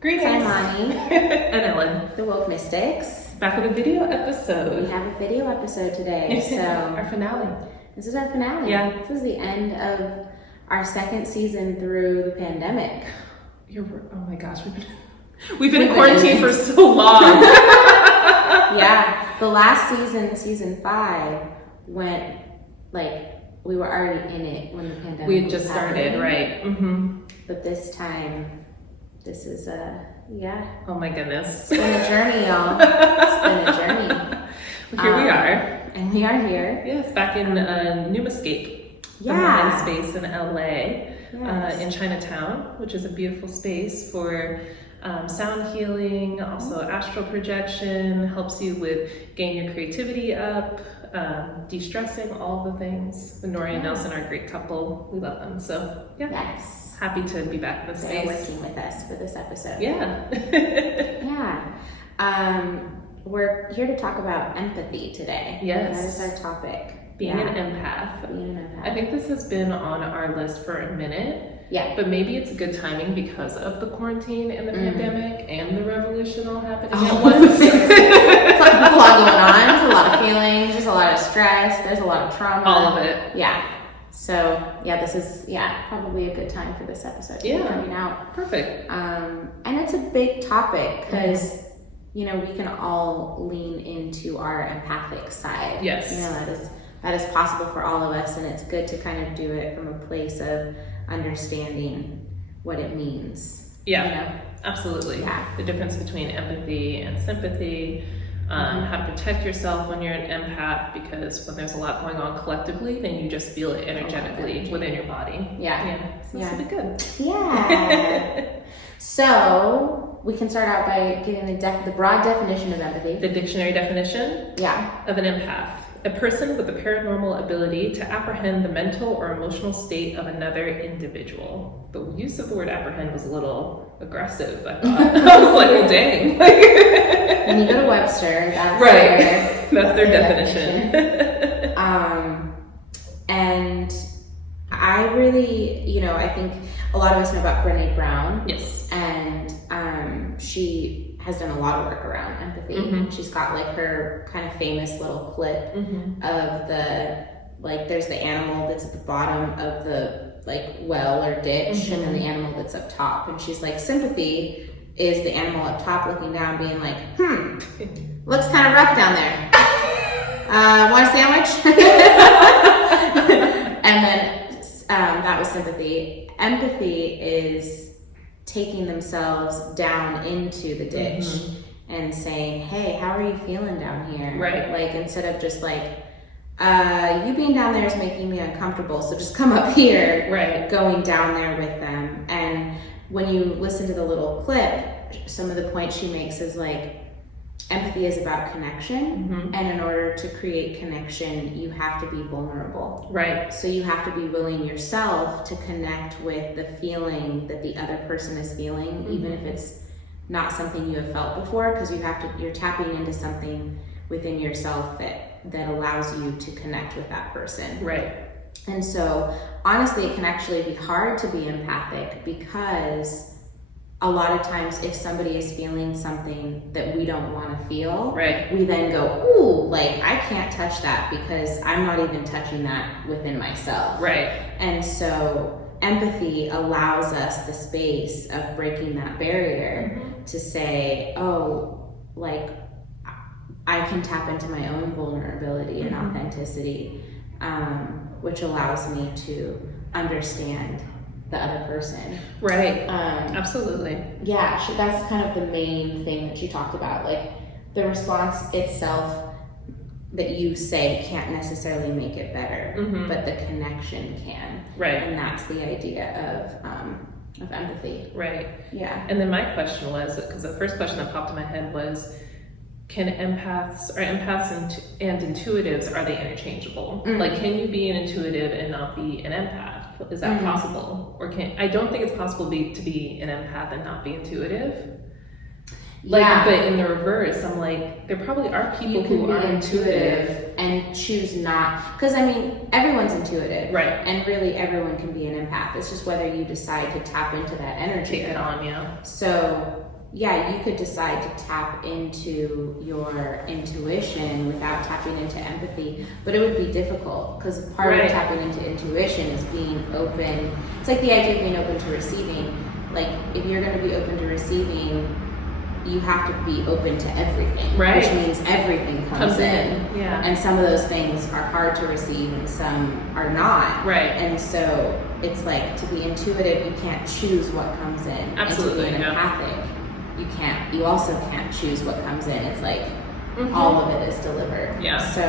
Greetings. I'm Imani and Ellen. the Woke Mystix. Back with a video episode. We have a video episode today, so our finale. This is our finale. Yeah. This is the end of our second season through the pandemic. Oh my gosh, we've been in quarantine for so long. Yeah, the last season, season 5, went like we were already in it when the pandemic. We had just started, right? Mm-hmm. But this time, this is Oh my goodness. It's been a journey, y'all. It's been a journey. Well, here we are. And we are here. Yes, back in Numascape. Yeah. The space in LA, Yes. in Chinatown, which is a beautiful space for sound healing, also astral projection, helps you with getting your creativity up, de-stressing, all the things. Nori and Nelson are a great couple. We love them. So, yeah. Yes. Happy to be back in the They're space. working with us for this episode. Yeah. Yeah. We're here to talk about empathy today. Yes. That is our topic. Being an empath. Being an empath. I think this has been on our list for a minute. Yeah. But maybe it's good timing because of the quarantine and the pandemic and the revolution all happening at once. It's like a lot going on. There's a lot of feelings. There's a lot of stress. There's a lot of trauma. All of it. Yeah. So this is probably a good time for this episode to be coming out. Perfect. And it's a big topic because we can all lean into our empathic side. Yes. That is possible for all of us, and it's good to kind of do it from a place of understanding what it means. Yeah. Absolutely. Yeah. The difference between empathy and sympathy. How to protect yourself when you're an empath, because when there's a lot going on collectively, then you just feel it energetically within your body. Yeah. So this will be good. Yeah. So we can start out by giving the broad definition of empathy. The dictionary definition of an empath: a person with a paranormal ability to apprehend the mental or emotional state of another individual. The use of the word apprehend was a little aggressive, I thought. I was like, well, dang. When you go to Webster, that's their definition. And I really, I think a lot of us know about Brené Brown. Yes. And she has done a lot of work around empathy. She's got like her kind of famous little clip of there's the animal that's at the bottom of the well or ditch, and then the animal that's up top. And she's like, sympathy is the animal up top looking down being like, looks kind of rough down there. Want a sandwich? And then that was sympathy. Empathy is taking themselves down into the ditch and saying, hey, how are you feeling down here? Right. Like, instead of just like, you being down there is making me uncomfortable, so just come up here. Right. Going down there with them. And when you listen to the little clip, some of the points she makes is like, empathy is about connection, and in order to create connection, you have to be vulnerable. Right. So you have to be willing yourself to connect with the feeling that the other person is feeling, even if it's not something you have felt before, because you're tapping into something within yourself that allows you to connect with that person. Right. And so honestly, it can actually be hard to be empathic, because a lot of times if somebody is feeling something that we don't want to feel, we then go, ooh, like I can't touch that because I'm not even touching that within myself. Right. And so empathy allows us the space of breaking that barrier to say, oh, like I can tap into my own vulnerability and authenticity, which allows me to understand the other person. Right. Absolutely. Yeah, that's kind of the main thing that she talked about. Like, the response itself that you say can't necessarily make it better, but the connection can. Right. And that's the idea of empathy. Right. Yeah. And then my question was, because the first question that popped in my head was, can empaths and intuitives, are they interchangeable? Like, can you be an intuitive and not be an empath? Is that possible? Or I don't think it's possible to be an empath and not be intuitive. Like, Yeah. but in the reverse, I'm like, there probably are people You can who be are intuitive. and choose not, because I mean, everyone's intuitive, Right. and really everyone can be an empath. It's just whether you decide to tap into that energy. Take it on, yeah. So yeah, you could decide to tap into your intuition without tapping into empathy, but it would be difficult because part Right. of tapping into intuition is being open. It's like the idea of being open to receiving. Like, if you're going to be open to receiving, you have to be open to everything, Right. which means everything comes in. Yeah. And some of those things are hard to receive and some are not. Right. And so it's like, to be intuitive, you can't choose what comes in. Absolutely, And to be yeah. empathic, you also can't choose what comes in. It's like Mhm. all of it is delivered. Yeah. So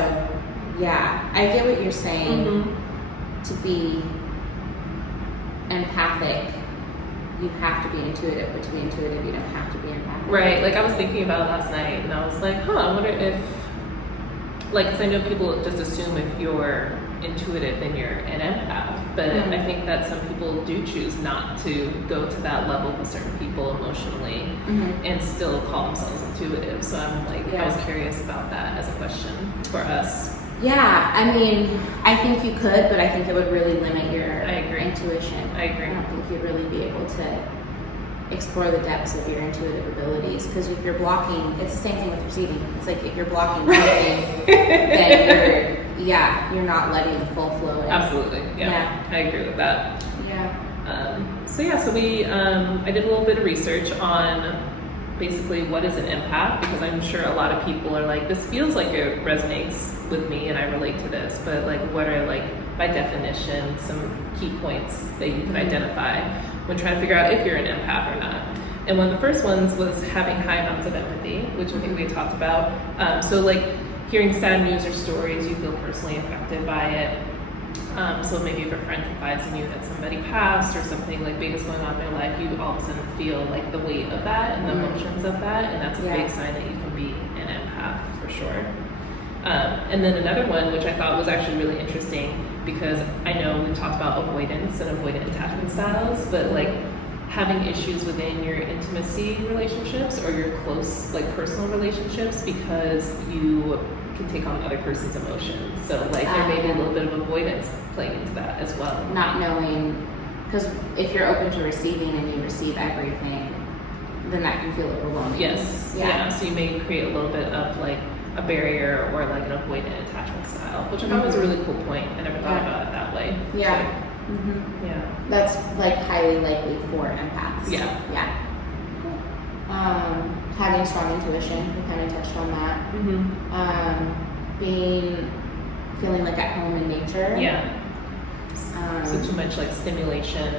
yeah, I get what you're saying. Mhm. To be empathic, you have to be intuitive, but to be intuitive, you don't have to be empathic. Right, like I was thinking about it last night, and I was like, I wonder if, like, because I know people just assume if you're intuitive, then you're an empath, but Mhm. I think that some people do choose not to go to that level with certain people emotionally Mhm. and still call themselves intuitive. So I'm like, Yeah. I was curious about that as a question for us. Yeah, I mean, I think you could, but I think it would really limit your I agree. intuition. I agree. I don't think you'd really be able to explore the depths of your intuitive abilities, because if you're blocking, it's the same thing with receiving. It's like if you're blocking something, then you're not letting the full flow in. Absolutely, yeah. Yeah. I agree with that. Yeah. So we, I did a little bit of research on basically what is an empath, because I'm sure a lot of people are like, this feels like it resonates with me and I relate to this, but like, what are, like, by definition, some key points that you can identify when trying to figure out if you're an empath or not. And one of the first ones was having high amounts of empathy, which I think we talked about. So like hearing sad news or stories, you feel personally affected by it. So maybe if a friend confides in you that somebody passed or something like big is going on in their life, you all of a sudden feel like the weight of that and the emotions of that, and that's a Yeah. big sign that you can be an empath for sure. And then another one, which I thought was actually really interesting, because I know we've talked about avoidance and avoidant attachment styles, but like having issues within your intimacy relationships or your close, like personal relationships, because you can take on the other person's emotions. So like there may be a little bit of avoidance playing into that as well. Not knowing, because if you're open to receiving and you receive everything, then that can feel overwhelming. Yes. Yeah. So you may create a little bit of like a barrier or like an avoidant attachment style, which I thought was a really cool point. I never thought about it that way. Yeah. So, yeah. That's like highly likely for empaths. Yeah. Yeah. Having strong intuition, we kind of touched on that. Feeling like at home in nature. Yeah. So too much like stimulation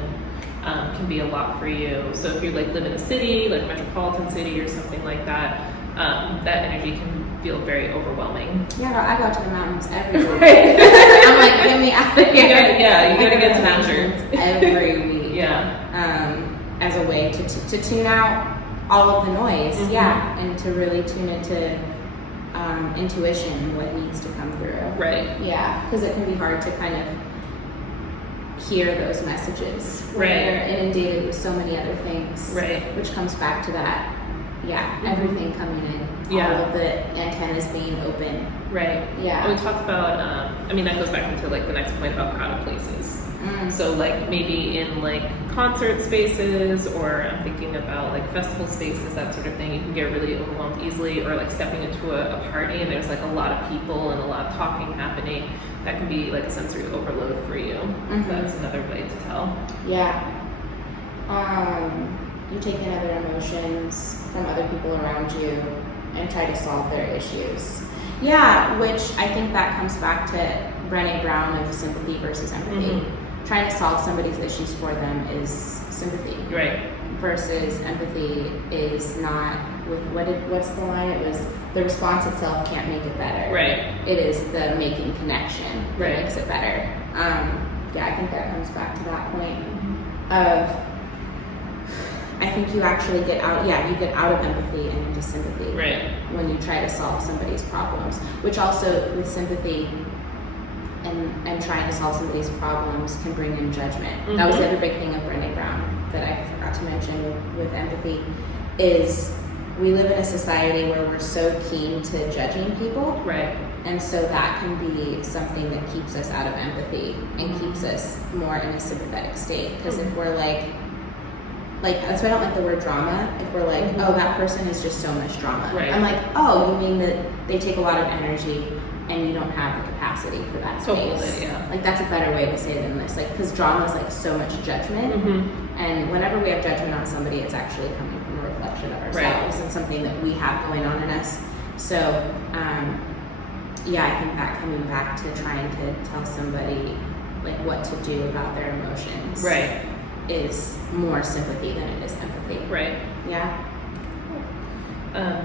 can be a lot for you. So if you like live in a city, like a metropolitan city or something like that, that energy can feel very overwhelming. Yeah, I go to the mountains every week. I'm like, get me out of here. You gotta get to nature every week. Yeah. As a way to tune out all of the noise. Yeah, and to really tune into intuition, what needs to come through. Right. Yeah, because it can be hard to kind of hear those messages. Right. They're inundated with so many other things. Right. Which comes back to that. Yeah, everything coming in. Yeah. All of the antennas being open. Right. Yeah. And we talked about, I mean, that goes back into like the next point about crowded places. So like maybe in like concert spaces, or I'm thinking about like festival spaces, that sort of thing, you can get really overwhelmed easily, or like stepping into a party and there's like a lot of people and a lot of talking happening. That can be like a sensory overload for you. So that's another way to tell. Yeah. You take in other emotions from other people around you and try to solve their issues. Yeah, which I think that comes back to Brené Brown of sympathy versus empathy. Trying to solve somebody's issues for them is sympathy. Right. Versus empathy is not, what's the line? It was, the response itself can't make it better. Right. It is the making connection that Right. makes it better. Yeah, I think that comes back to that point of, I think you actually get out, you get out of empathy and into sympathy. Right. When you try to solve somebody's problems, which also with sympathy and trying to solve somebody's problems can bring in judgment. That was the other big thing of Brené Brown that I forgot to mention with empathy, is we live in a society where we're so keen to judging people. Right. And so that can be something that keeps us out of empathy and keeps us more in a sympathetic state. Because if we're like, that's why I don't like the word drama. If we're like, oh, that person is just so much drama. Right. I'm like, oh, you mean that they take a lot of energy and you don't have the capacity for that space. Totally, yeah. Like, that's a better way to say it than this. Like, because drama is like so much judgment. And whenever we have judgment on somebody, it's actually coming from a reflection of ourselves and something that we have going on in us. So, yeah, I think that coming back to trying to tell somebody like what to do about their emotions is more sympathy than it is empathy. Right. Yeah.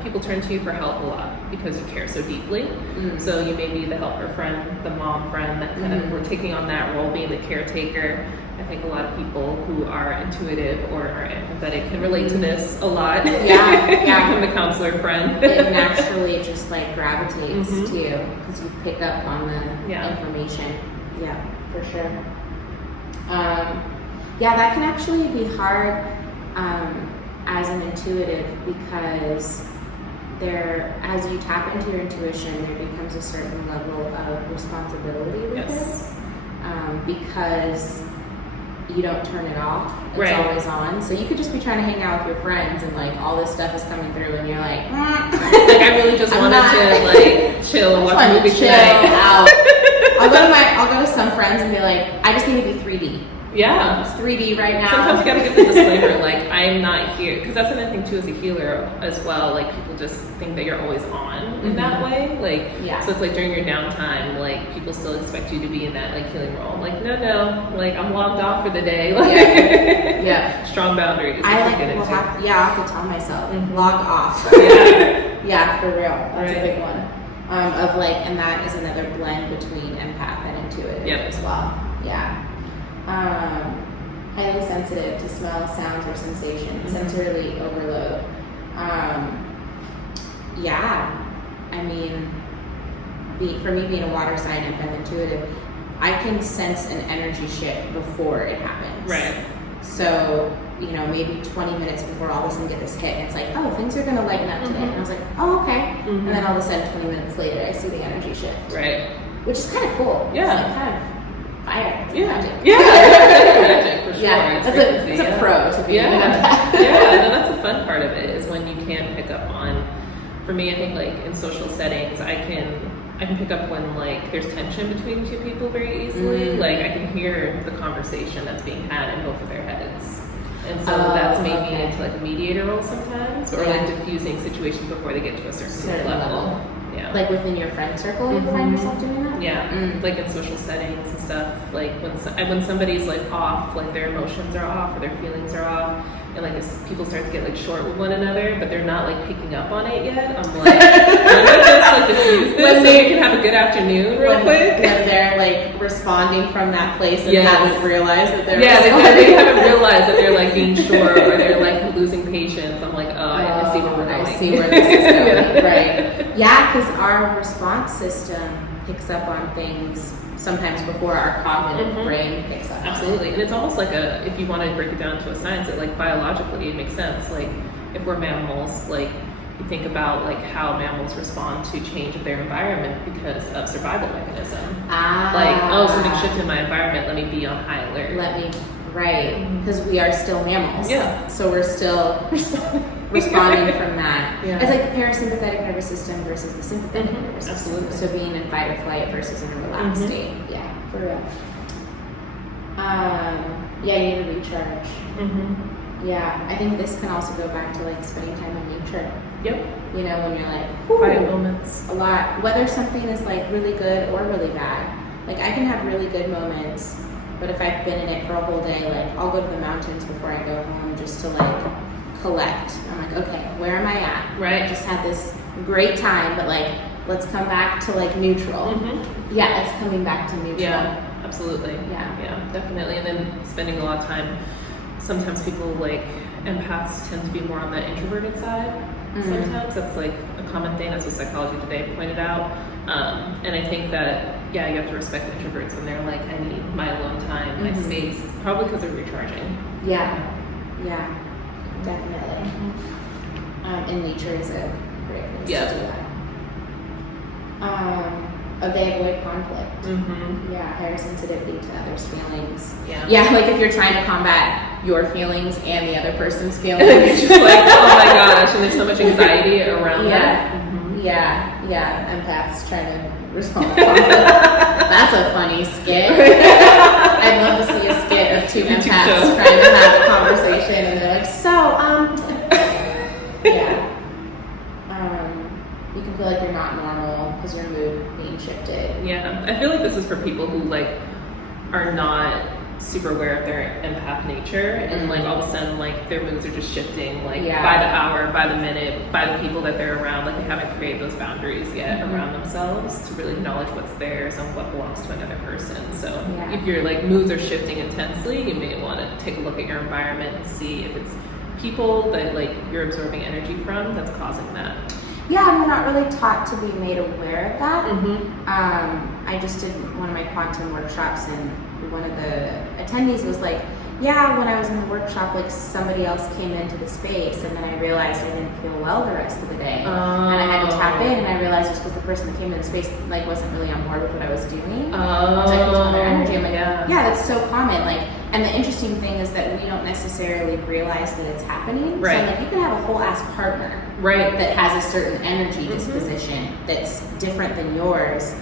People turn to you for help a lot because you care so deeply. So you may be the helper friend, the mom friend that kind of we're taking on that role, being the caretaker. I think a lot of people who are intuitive or are empathetic can relate to this a lot. Yeah. You become the counselor friend. It naturally just like gravitates to you because you pick up on the information. Yeah, for sure. Yeah, that can actually be hard as an intuitive because as you tap into your intuition, there becomes a certain level of responsibility with it because you don't turn it off. It's always on. So you could just be trying to hang out with your friends and like all this stuff is coming through and you're like, like I really just wanted to like chill and watch a movie tonight. I'll go to some friends and be like, I just need to be 3D. Yeah. It's 3D right now. Sometimes you gotta give the disclaimer, like, I'm not here. Because that's another thing, too, as a healer as well. Like, people just think that you're always on in that way. Like, so it's like during your downtime, like, people still expect you to be in that, like, healing role. I'm like, no. Like, I'm logged off for the day. Like, strong boundaries. I'll have to tell myself, log off. Yeah, for real. That's a big one. Of like, and that is another blend between empath and intuitive as well. Yeah. Highly sensitive to smell, sounds, or sensations, sensorily overload. I mean, for me being a water sign, empath, intuitive, I can sense an energy shift before it happens. Right. So, maybe 20 minutes before all of a sudden get this hit, and it's like, oh, things are going to lighten up today. And I was like, oh, okay. And then all of a sudden, 20 minutes later, I see the energy shift. Right. Which is kind of cool. Yeah. It's like kind of fire. It's magic. Yeah, it's magic for sure. Yeah, it's a pro to be an empath. No, that's the fun part of it is when you can pick up on. For me, I think like in social settings, I can pick up when like there's tension between two people very easily. Like I can hear the conversation that's being had in both of their heads. And so that's made me into like a mediator role sometimes, or like diffusing situations before they get to a certain level. Yeah. Like within your friend circle, you find yourself doing that? Yeah, like in social settings and stuff. Like when somebody's like off, like their emotions are off or their feelings are off, and like as people start to get like short with one another, but they're not like picking up on it yet. I'm like, let me just like diffuse this so we can have a good afternoon real quick. When they're like responding from that place and haven't realized that they're they haven't realized that they're like being short or they're like losing patience. I'm like, I see where we're going. I see where this is going. Right. Yeah, because our response system picks up on things sometimes before our cognitive brain picks up. Absolutely. And it's almost like if you want to break it down to a science, it like biologically it makes sense. Like if we're mammals, like you think about like how mammals respond to change of their environment because of survival mechanism. Like, something shifted in my environment, let me be on high alert. Because we are still mammals. Yeah. So we're still responding from that. Yeah. It's like the parasympathetic nervous system versus the sympathetic nervous system. Absolutely. So being in fight or flight versus in a relaxed state. Yeah, for real. You need to recharge. Yeah, I think this can also go back to like spending time in nature. Yep. When you're like, quiet moments. A lot. Whether something is like really good or really bad. Like I can have really good moments, but if I've been in it for a whole day, like I'll go to the mountains before I go home just to like collect. I'm like, okay, where am I at? Right. I just had this great time, but like, let's come back to like neutral. Yeah, it's coming back to neutral. Yeah, absolutely. Yeah, definitely. And then spending a lot of time. Sometimes people like empaths tend to be more on the introverted side. Sometimes that's like a common thing. That's what Psychology Today pointed out. And I think that you have to respect introverts when they're like, I need my alone time, my space. It's probably because they're recharging. Yeah, definitely. And nature is a great place Yeah. to do that. They avoid conflict. Mm-hmm. Yeah, higher sensitivity to others' feelings. Yeah. Yeah, like if you're trying to combat your feelings and the other person's feelings. It's just like, oh my gosh, and there's so much anxiety around that. Mm-hmm. Yeah. Empaths trying to respond to conflict. That's a funny skit. I'd love to see a skit of two empaths trying to have a conversation, and they're like, yeah. You can feel like you're not normal because your mood being shifted. Yeah, I feel like this is for people who like are not super aware of their empath nature, and like all of a sudden like their moods are just shifting like by the hour, by the minute, by the people that they're around. Like they haven't created those boundaries yet around themselves to really acknowledge what's theirs and what belongs to another person. So if your like moods are shifting intensely, you may want to take a look at your environment and see if it's people that like you're absorbing energy from that's causing that. Yeah, and we're not really taught to be made aware of that. Mm-hmm. I just did one of my quantum workshops, and one of the attendees was like, yeah, when I was in the workshop, like somebody else came into the space, and then I realized I didn't feel well the rest of the day. And I had to tap in, and I realized it's because the person that came into the space like wasn't really on board with what I was doing. So I could tell their energy. I'm like, yeah, that's so common. Like, and the interesting thing is that we don't necessarily realize that it's happening. Right. So like you can have a whole ass partner that has a certain energy disposition that's different than yours,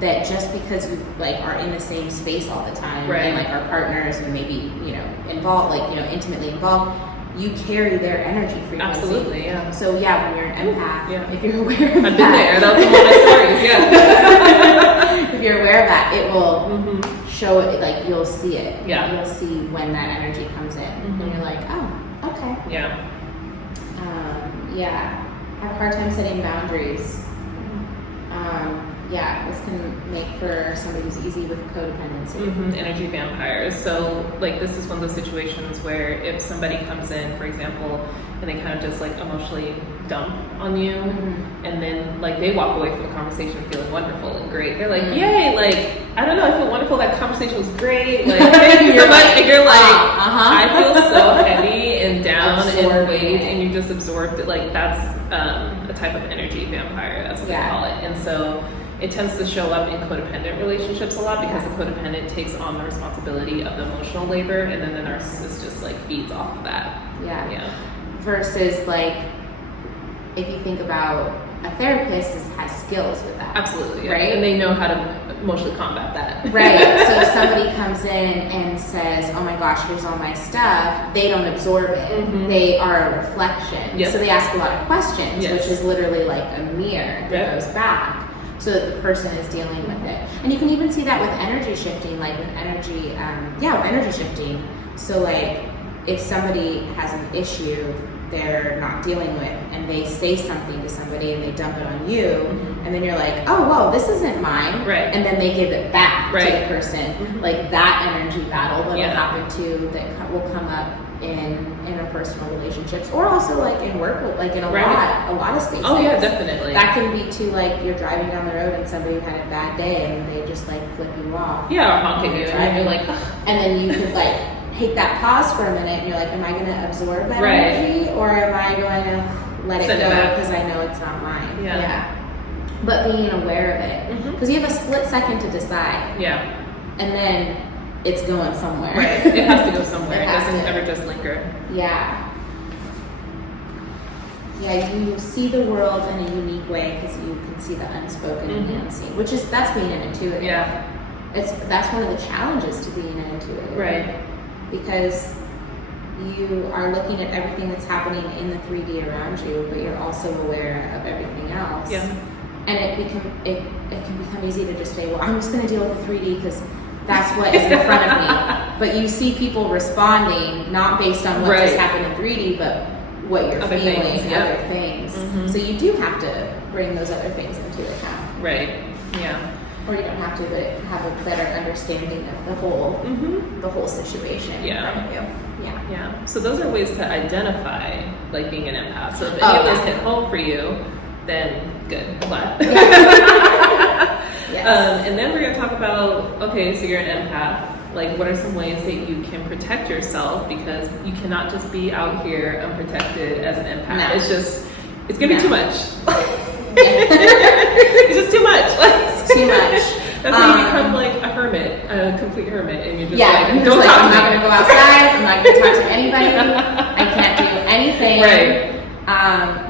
that just because you like are in the same space all the time and like are partners and maybe involved, like intimately involved, you carry their energy frequency. Absolutely, yeah. So when you're an empath, if you're aware of I've been there. That was one of my stories. if you're aware of that, it will show it. Like you'll see it. Yeah. You'll see when that energy comes in, and you're like, oh, okay. Yeah. I have a hard time setting boundaries. This can make for somebody who's easy with codependency. Energy vampires. So like this is one of those situations where if somebody comes in, for example, and they kind of just like emotionally dump on you, and then like they walk away from the conversation feeling wonderful and great. They're like, yay, like I don't know, I feel wonderful, that conversation was great. Like thank you so much. And you're like, I feel so heavy and down and weighted, and you just absorbed it. Like that's a type of energy vampire, that's what they call it. And so it tends to show up in codependent relationships a lot, because the codependent takes on the responsibility of the emotional labor, and then the narcissist just like feeds off of that. Versus like if you think about a therapist has skills with that. Absolutely, right? And they know how to emotionally combat that. Right. So if somebody comes in and says, oh my gosh, here's all my stuff, they don't absorb it. They are a reflection. So they ask a lot of questions, which is literally like a mirror that goes back, so that the person is dealing with it. And you can even see that with energy shifting, like with energy, with energy shifting. So like if somebody has an issue they're not dealing with, and they say something to somebody and they dump it on you, and then you're like, oh, whoa, this isn't mine. And then they give it back to the person. Like that energy battle that will happen too, that will come up in interpersonal relationships, or also like in work, like in a lot of spaces. Oh yeah, definitely. That can be too, like you're driving down the road and somebody had a bad day and they just like flip you off. Yeah, or honking you, and you're like, ugh. And then you could like take that pause for a minute and you're like, am I going to absorb that energy, or am I going to let it go because I know it's not mine? But being aware of it, because you have a split second to decide. And then it's going somewhere. It has to go somewhere. It doesn't ever just linger. You see the world in a unique way because you can see the unspoken and the unseen, that's being an intuitive. That's one of the challenges to being an intuitive. Because you are looking at everything that's happening in the 3D around you, but you're also aware of everything else. And it can become easy to just say, well, I'm just going to deal with the 3D because that's what is in front of me. But you see people responding not based on what just happened in 3D, but what you're feeling, other things. So you do have to bring those other things into account. Or you don't have to, but have a better understanding of the whole situation in front of you. So those are ways to identify like being an empath. So if any of those hit home for you, then good, glad. And then we're going to talk about, okay, so you're an empath. Like, what are some ways that you can protect yourself? Because you cannot just be out here unprotected as an empath. It's just, it's gonna be too much. Yeah. It's just too much. Too much. That's when you become like a hermit, a complete hermit, and you're just yeah, like, don't like, talk I'm not going to go outside. I'm not going to talk to anybody. I can't do anything. Right.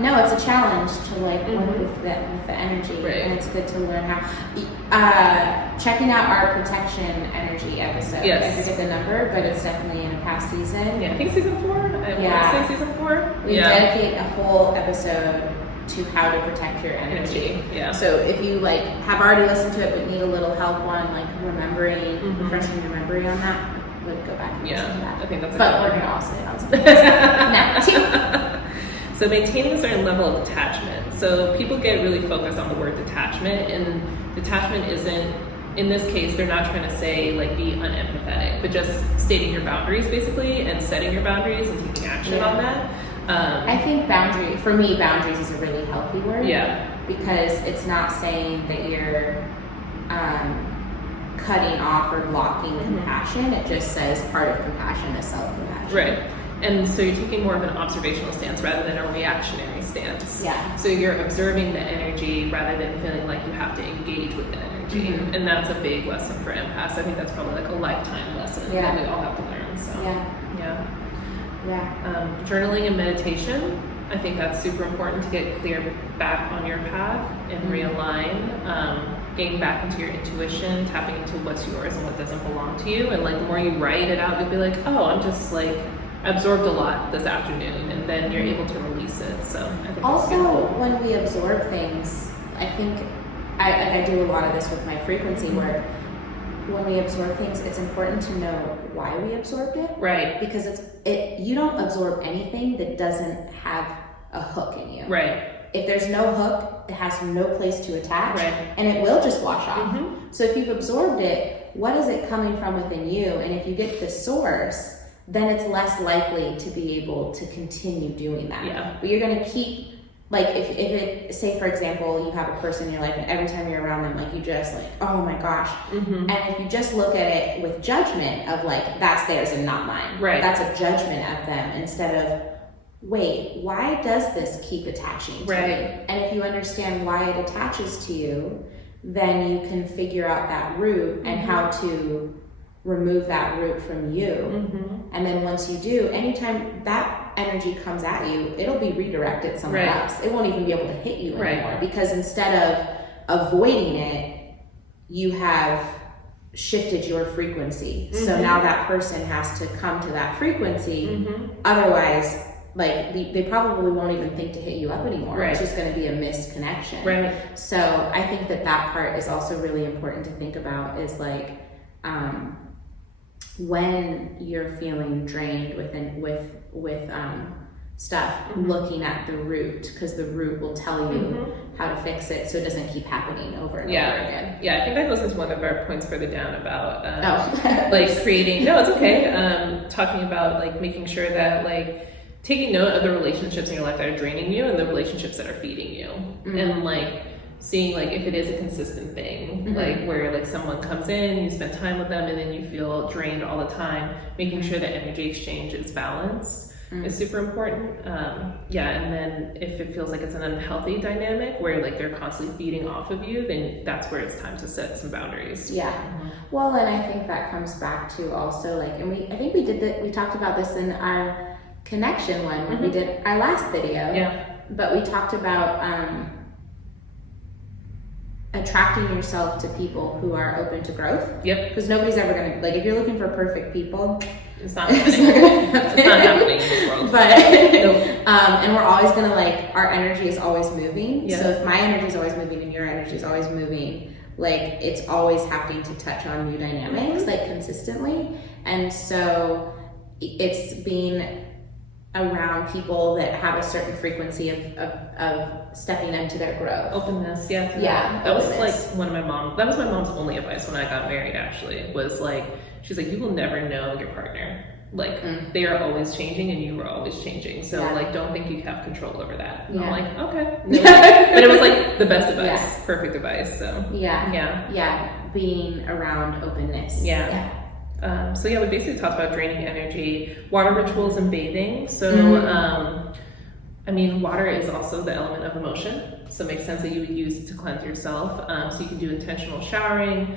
No, it's a challenge to like work with the energy, right. and it's good to learn how. Checking out our protection energy episode. Yes. I forget the number, but it's definitely in a past season. Yeah, I think season 4. I want to say season 4. We dedicate a whole episode to how to protect your energy. Yeah. So if you like have already listened to it but need a little help on like remembering, refreshing your memory on that, would go back and listen to that. I think that's. But we're gonna also hit on something else. Now, 2. So maintaining a certain level of detachment. So people get really focused on the word detachment, and detachment isn't. In this case, they're not trying to say like be unempathetic, but just stating your boundaries basically and setting your boundaries and taking action on that. I think for me, boundaries is a really healthy word. Yeah. Because it's not saying that you're cutting off or blocking compassion. It just says part of compassion is self-compassion. Right. And so you're taking more of an observational stance rather than a reactionary stance. Yeah. So you're observing the energy rather than feeling like you have to engage with the energy. And that's a big lesson for empaths. I think that's probably like a lifetime lesson that we all have to learn. So journaling and meditation, I think that's super important to get clear back on your path and realign, getting back into your intuition, tapping into what's yours and what doesn't belong to you. And like the more you write it out, you'll be like, oh, I'm just like absorbed a lot this afternoon, and then you're able to release it. So I think also when we absorb things, I think I do a lot of this with my frequency work. When we absorb things, it's important to know why we absorbed it. Right. Because you don't absorb anything that doesn't have a hook in you. Right. If there's no hook, it has no place to attach, right. and it will just wash off. So if you've absorbed it, what is it coming from within you? And if you get the source, then it's less likely to be able to continue doing that. Yeah. But you're going to keep, like if it, say for example, you have a person in your life and every time you're around them, like you just like, oh my gosh. And if you just look at it with judgment of like, that's theirs and not mine. Right. That's a judgment of them instead of, wait, why does this keep attaching to me? And if you understand why it attaches to you, then you can figure out that root and how to remove that root from you. And then once you do, anytime that energy comes at you, it'll be redirected somewhere else. It won't even be able to hit you anymore, because instead of avoiding it, you have shifted your frequency. So now that person has to come to that frequency. Otherwise, like they probably won't even think to hit you up anymore. It's just going to be a missed connection. So I think that part is also really important to think about, is like when you're feeling drained with stuff, looking at the root, because the root will tell you how to fix it so it doesn't keep happening over and over again. Yeah, I think that goes into one of our points further down about like creating, no, it's okay, talking about like making sure that like taking note of the relationships in your life that are draining you and the relationships that are feeding you. And like seeing like if it is a consistent thing, like where like someone comes in, you spend time with them, and then you feel drained all the time, making sure that energy exchange is balanced is super important. And then if it feels like it's an unhealthy dynamic where like they're constantly feeding off of you, then that's where it's time to set some boundaries. Well, and I think that comes back to also like, and I think we talked about this in our connection one when we did our last video. But we talked about attracting yourself to people who are open to growth. Because nobody's ever gonna, like, if you're looking for perfect people, it's not happening. It's not happening in this world. But and we're always gonna like, our energy is always moving. So if my energy is always moving and your energy is always moving, like it's always having to touch on new dynamics like consistently. And so it's being around people that have a certain frequency of stepping into their growth. Openness, that was like that was my mom's only advice when I got married, actually, was like, she's like, you will never know your partner. Like they are always changing and you are always changing. So like don't think you have control over that. And I'm like, okay. No. But it was like the best advice, perfect advice. So being around openness. So we basically talked about draining energy, water rituals, and bathing. So I I mean, water is also the element of emotion, so it makes sense that you would use it to cleanse yourself. So you can do intentional showering,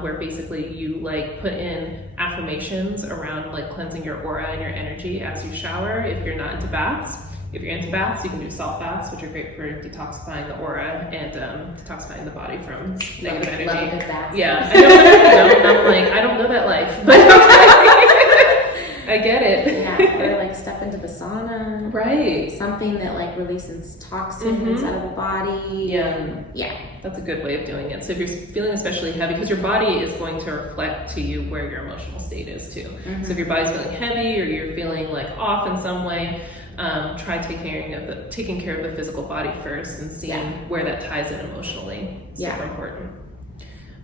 where basically you like put in affirmations around like cleansing your aura and your energy as you shower. If you're not into baths, if you're into baths, you can do salt baths, which are great for detoxifying the aura and detoxifying the body from negative energy. Love a good bath. Yeah, I know. I'm like, I don't know that life, but I get it. Yeah, or like step into the sauna. Right. Something that like releases toxins out of the body. Yeah. Yeah. That's a good way of doing it. So if you're feeling especially heavy, because your body is going to reflect to you where your emotional state is too. So if your body's feeling heavy or you're feeling like off in some way, try taking care of the physical body first and seeing where that ties in emotionally. Super important.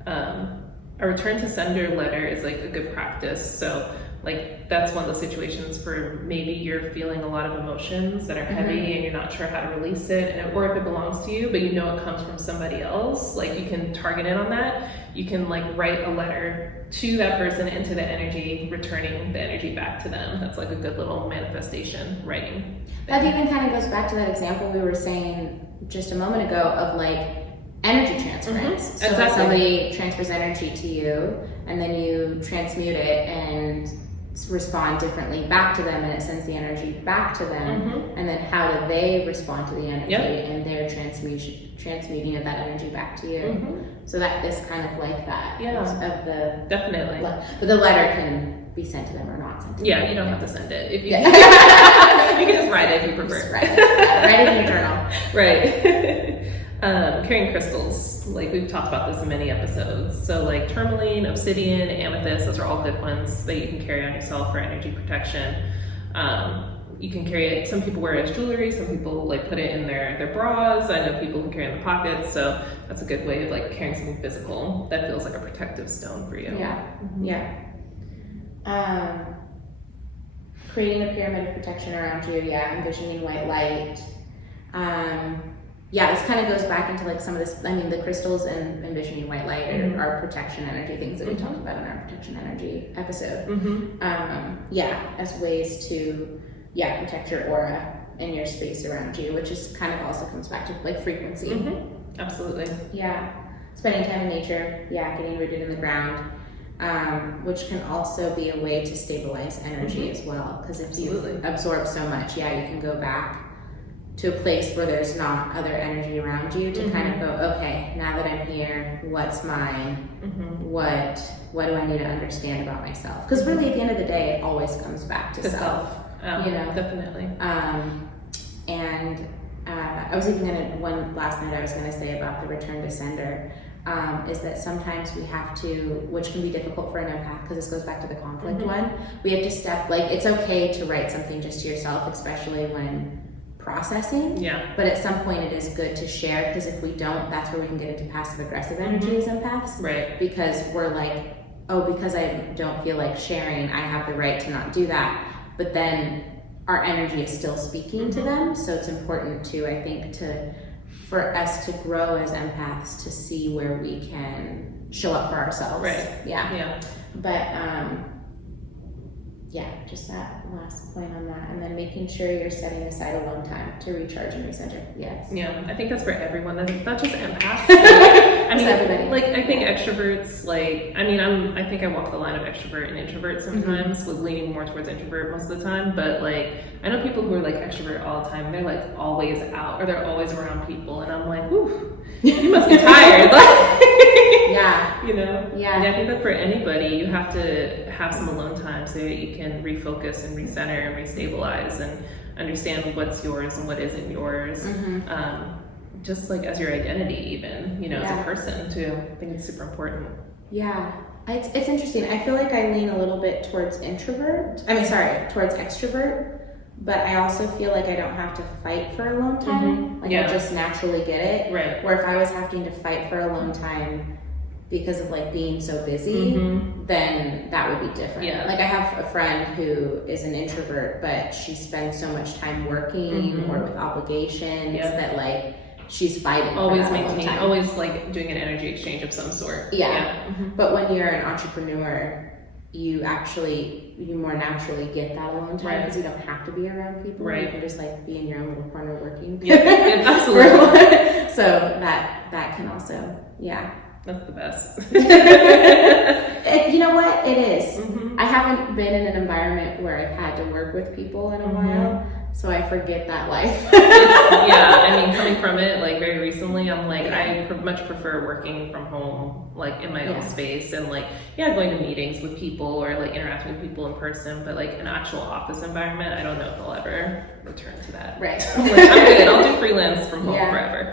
A return to sender letter is like a good practice. So like that's one of those situations for maybe you're feeling a lot of emotions that are heavy and you're not sure how to release it, or if it belongs to you, but you know it comes from somebody else. Like you can target in on that. You can like write a letter to that person into the energy, returning the energy back to them. That's like a good little manifestation writing. That even kind of goes back to that example we were saying just a moment ago of like energy transference. So exactly. Somebody transfers energy to you and then you transmute it and respond differently back to them, and it sends the energy back to them, and then how do they respond to the energy and their transmuting of that energy back to you. So that is kind of like that of the definitely. But the letter can be sent to them or not sent to them. Yeah, you don't have to send it. If you, you can just write it if you prefer. Just write it in your journal. Right. Carrying crystals, like we've talked about this in many episodes. So like tourmaline, obsidian, amethyst, those are all good ones that you can carry on yourself for energy protection. You can carry it, some people wear it as jewelry, some people like put it in their bras. I know people who carry it in the pockets, so that's a good way of like carrying something physical that feels like a protective stone for you. Creating a pyramid of protection around you, envisioning white light. This kind of goes back into like some of this, I mean, the crystals and envisioning white light are protection energy things that we talked about in our protection energy episode. As ways to, protect your aura and your space around you, which is kind of also comes back to like frequency. Absolutely. Yeah. Spending time in nature, getting rooted in the ground, which can also be a way to stabilize energy as well. Because if you absorb so much, you can go back to a place where there's not other energy around you to kind of go, okay, now that I'm here, what's mine? What do I need to understand about myself? Because really at the end of the day, it always comes back to self. Definitely. I was even one last night I was gonna say about the return to sender, is that sometimes we have to, which can be difficult for an empath because this goes back to the conflict one, we have to step, like it's okay to write something just to yourself, especially when processing, but at some point it is good to share, because if we don't, that's where we can get into passive aggressive energy as empaths, right? Because we're like, oh, because I don't feel like sharing, I have the right to not do that, but then our energy is still speaking to them. So it's important to, I think, for us to grow as empaths to see where we can show up for ourselves, right? But just that last point on that, and then making sure you're setting aside alone time to recharge and recenter. I think that's for everyone. That's not just empaths. I mean, everybody. Like I think extroverts. I think I walk the line of extrovert and introvert sometimes, with leaning more towards introvert most of the time. But like I know people who are like extrovert all the time. They're like always out, or they're always around people, and I'm like, whew, you must be tired. I think that for anybody, you have to have some alone time so that you can refocus and recenter and restabilize and understand what's yours and what isn't yours. Just like as your identity, even as a person too. I think it's super important. It's interesting. I feel like I lean a little bit towards towards extrovert, but I also feel like I don't have to fight for alone time. I just naturally get it. Right. Where if I was having to fight for alone time because of like being so busy, then that would be different. Like I have a friend who is an introvert, but she spends so much time working or with obligations that like she's fighting. Always like doing an energy exchange of some sort. But when you're an entrepreneur, you more naturally get that alone time because you don't have to be around people. Right. You can just like be in your own little corner working. Yeah, absolutely. So that can also, yeah. That's the best. You know what? It is. Mm-hmm. I haven't been in an environment where I've had to work with people in a while, so I forget that life. Yeah, I mean, coming from it, like very recently, I'm like, I much prefer working from home, like in my own space, and like, going to meetings with people or like interacting with people in person, but like an actual office environment, I don't know if I'll ever return to that. Right. I'm good. I'll do freelance from home forever.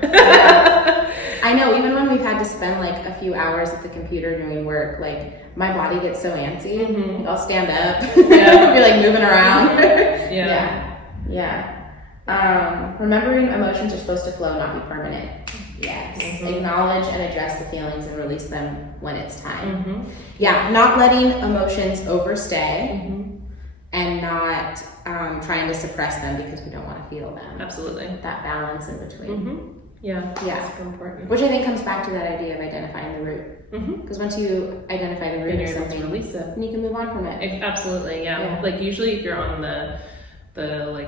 I know, even when we've had to spend like a few hours at the computer doing work, like my body gets so antsy. Like, I'll stand up, be like moving around. Remembering emotions are supposed to flow, not be permanent. Yes. Acknowledge and address the feelings and release them when it's time. Not letting emotions overstay and not trying to suppress them because we don't want to feel them. Absolutely. That balance in between. That's so important. Which I think comes back to that idea of identifying the root. Because once you identify the root then of you're able to something, release it. and you can move on from it. Absolutely, yeah. Like usually if you're on the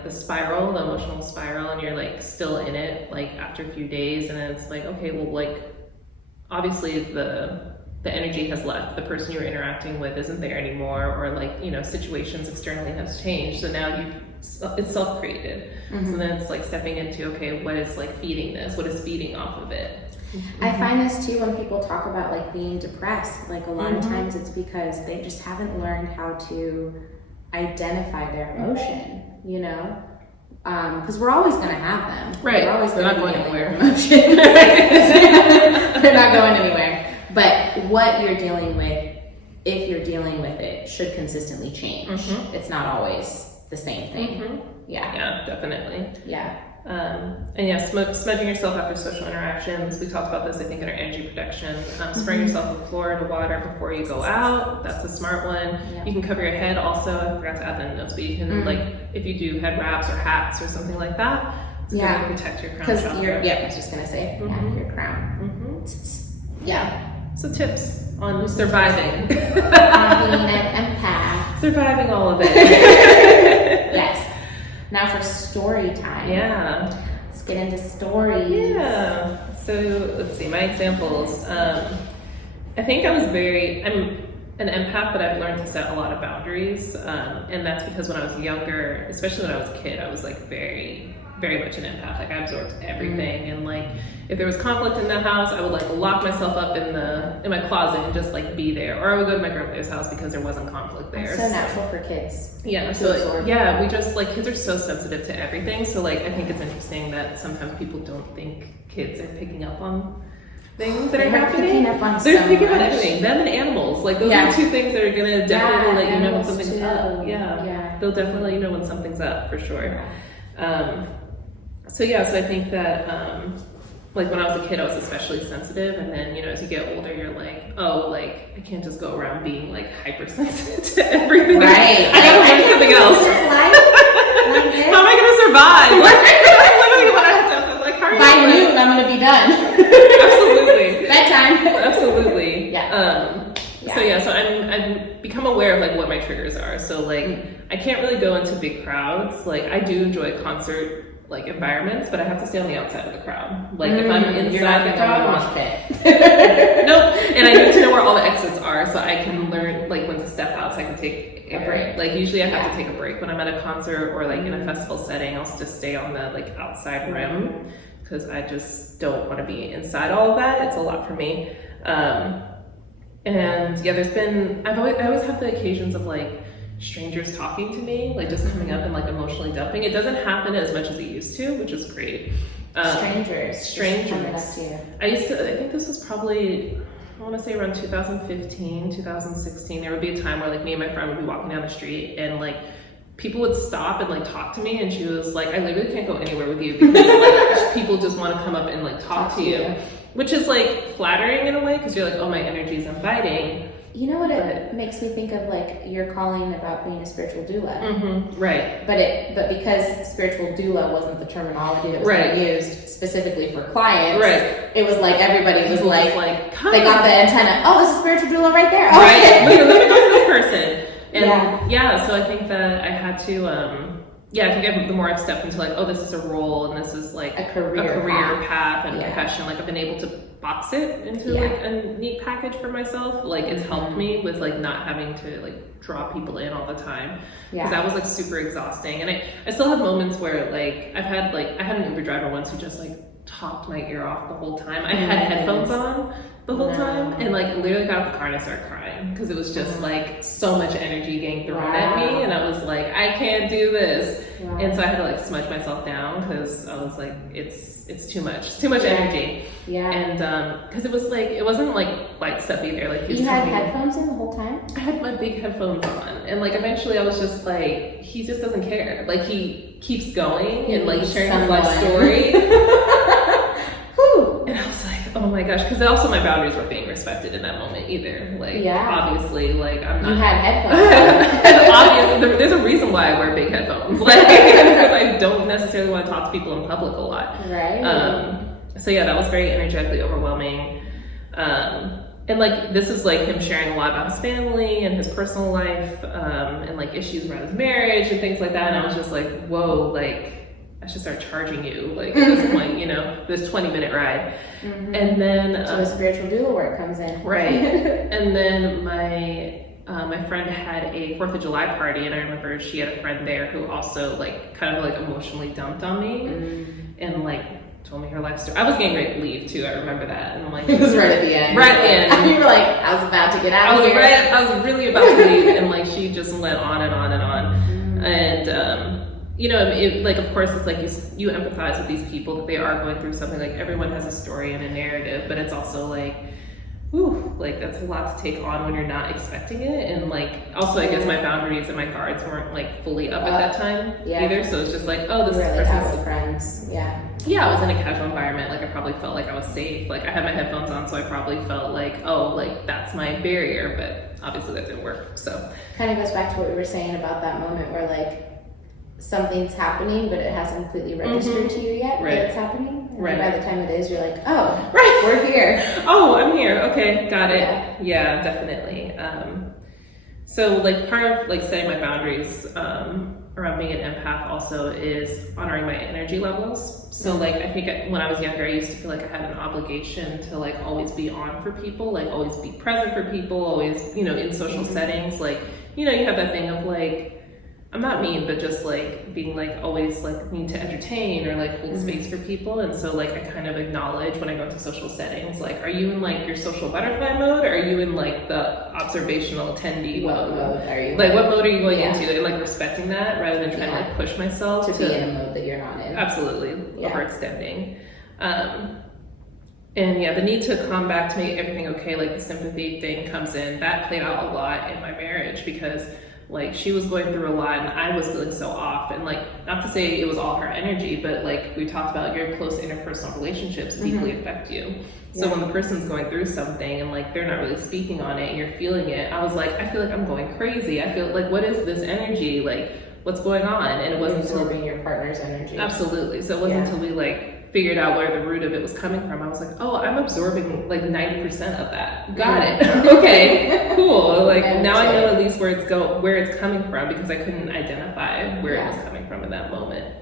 spiral, the emotional spiral, and you're like still in it, like after a few days, and then it's like, okay, well, like obviously the energy has left, the person you're interacting with isn't there anymore, or like, you know, situations externally has changed, so now it's self-created. So then it's like stepping into, okay, what is like feeding this, what is feeding off of it. I find this too when people talk about like being depressed, like a lot of times it's because they just haven't learned how to identify their emotion, you know, because we're always going to have them, right? They're not going anywhere. They're not going anywhere. But what you're dealing with, if you're dealing with it, should consistently change. It's not always the same thing. Yeah, definitely. Smudging yourself after social interactions. We talked about this, I think, in our energy protection. Spraying yourself with Florida water before you go out. That's a smart one. You can cover your head also. I forgot to add that in notes, but you can, like, if you do head wraps or hats or something like that, it's a good way to protect your crown chakra. I was just going to say, your crown. So tips on surviving. Being an empath. Surviving all of it. Yes. Now for story time. Let's get into stories. So let's see, my examples. I think I'm an empath, but I've learned to set a lot of boundaries. And that's because when I was younger, especially when I was a kid, I was like very, very much an empath. Like I absorbed everything. And like, if there was conflict in the house, I would like lock myself up in my closet and just like be there. Or I would go to my grandmother's house because there wasn't conflict there. It's so natural for kids. We just like, kids are so sensitive to everything. So like, I think it's interesting that sometimes people don't think kids are picking up on things that are happening. They're picking up on everything. Them and animals. Like those are two things that are gonna definitely let you know when something's up. They'll definitely let you know when something's up for sure. So I think that like when I was a kid, I was especially sensitive, and then, you know, as you get older, you're like, oh, like I can't just go around being like hypersensitive to everything. Right. I gotta learn something else. How am I gonna survive? Like, literally what I have to like, how are you? By noon, I'm gonna be done. Absolutely. Bedtime. Absolutely. So I've become aware of like what my triggers are. So like I can't really go into big crowds. Like I do enjoy concert like environments, but I have to stay on the outside of the crowd. Like if I'm inside the crowd, nope. And I need to know where all the exits are so I can learn like when to step out so I can take a break. Like usually I have to take a break when I'm at a concert or like in a festival setting. I'll just stay on the like outside rim because I just don't want to be inside all of that. It's a lot for me. And there's been I always have the occasions of like strangers talking to me, like just coming up and like emotionally dumping. It doesn't happen as much as it used to, which is great. Strangers. I think this was probably, I want to say around 2015, 2016. There would be a time where like me and my friend would be walking down the street and like people would stop and like talk to me, and she was like, I literally can't go anywhere with you because like people just want to come up and like talk to you. Which is like flattering in a way because you're like, oh, my energy is inviting. You know what it makes me think of, like, your calling about being a spiritual doula. Mm-hmm. Right. But because spiritual doula wasn't the terminology that was being used specifically for clients, it was like everybody was like they got the antenna. Oh, there's a spiritual doula right there. Oh, right. Let me go to this person. And so I think that I had to, I think the more I've stepped into like, oh, this is a role and this is like a career path and profession, like I've been able to box it into like a neat package for myself. Like it's helped me with like not having to like draw people in all the time, because that was like super exhausting. And I still have moments where like I had an Uber driver once who just like talked my ear off the whole time. I had headphones on the whole time, and like literally got out the car and I started crying because it was just like so much energy getting thrown at me, and I was like, I can't do this. And so I had to like smudge myself down because I was like, it's too much energy. And because it was like, it wasn't like light stuff either. Like you had headphones in the whole time? I had my big headphones on, and like eventually I was just like, he just doesn't care. Like he keeps going and like sharing his life story. And I was like, oh my gosh, because also my boundaries weren't being respected in that moment either. Like, obviously, like I'm not. You had headphones. Obviously, there's a reason why I wear big headphones. Like, because I don't necessarily want to talk to people in public a lot. Right. So yeah, that was very energetically overwhelming. And like this is like him sharing a lot about his family and his personal life, and like issues around his marriage and things like that. And I was just like, whoa, like. I should start charging you, like at this point, you know, this 20-minute ride. And then so the spiritual doula work comes in, right? And then my friend had a 4th of July party, and I remember she had a friend there who also like kind of like emotionally dumped on me, and like told me her life story. I was getting ready to leave too. I remember that, and I'm like, it was right at the end. Right at the end. You were like, I was about to get out of here. I was really about to leave, and like she just went on and on and on, and. You know, like, of course, it's like you empathize with these people that they are going through something. Like, everyone has a story and a narrative, but it's also like, whew, like, that's a lot to take on when you're not expecting it. And, like, also, I guess my boundaries and my guards weren't, like, fully up at that time either. So it's just like, oh, this really person's friends. Yeah, I was in a casual environment. Like, I probably felt like I was safe. Like, I had my headphones on, so I probably felt like, oh, like, that's my barrier. But obviously, that didn't work, so. Kind of goes back to what we were saying about that moment where, like, something's happening, but it hasn't completely registered to you yet that it's happening. And by the time it is, you're like, oh, we're here. Oh, I'm here. Okay, got it. Yeah, definitely. So like part of like setting my boundaries around being an empath also is honoring my energy levels. So like I think when I was younger, I used to feel like I had an obligation to like always be on for people, like always be present for people, always, you know, in social settings. Like, you know, you have that thing of like, I'm not mean, but just like being like always like need to entertain or like hold space for people. And so like I kind of acknowledge when I go into social settings, like, are you in like your social butterfly mode, or are you in like the observational attendee mode? What mode are you like in? What mode are you going into? And like respecting that rather than trying to like push myself to be in a mode that you're not in. Absolutely. Overextending. And the need to come back to make everything okay, like the sympathy thing comes in. That played out a lot in my marriage because like she was going through a lot and I was feeling so off, and like not to say it was all her energy, but like we talked about, your close interpersonal relationships deeply affect you. So when the person's going through something and like they're not really speaking on it and you're feeling it, I was like, I feel like I'm going crazy. I feel like, what is this energy? Like, what's going on? And it wasn't absorbing your partner's energy. Absolutely. So it wasn't until we like figured out where the root of it was coming from. I was like, oh, I'm absorbing like 90% of that. Got it. Okay, cool. Like now I know at least where it's coming from, because I couldn't identify where it was coming from in that moment.